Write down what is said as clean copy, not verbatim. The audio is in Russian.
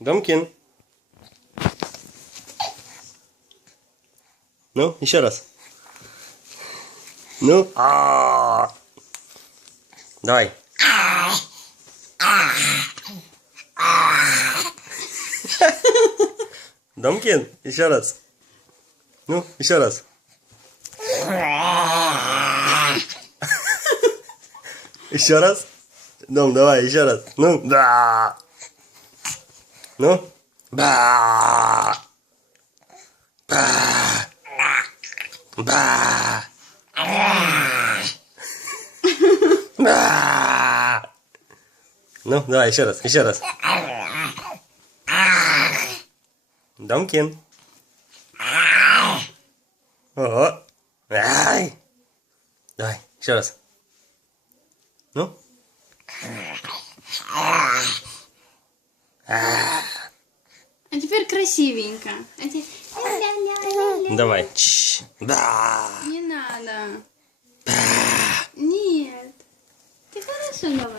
Домкин. Ну, еще раз. Ну. Давай. Домкин, еще раз. Ну, еще раз. Еще раз. Дом, давай, еще раз. Ну, да. Ну, ба. Ба. Ба. Ба. Ну, давай, еще раз, еще раз. Домкин. Ого. Ай. Давай, еще раз. Ну. А теперь красивенько. А теперь... Давай. Да. Не надо. Нет. Ты хорошо давай.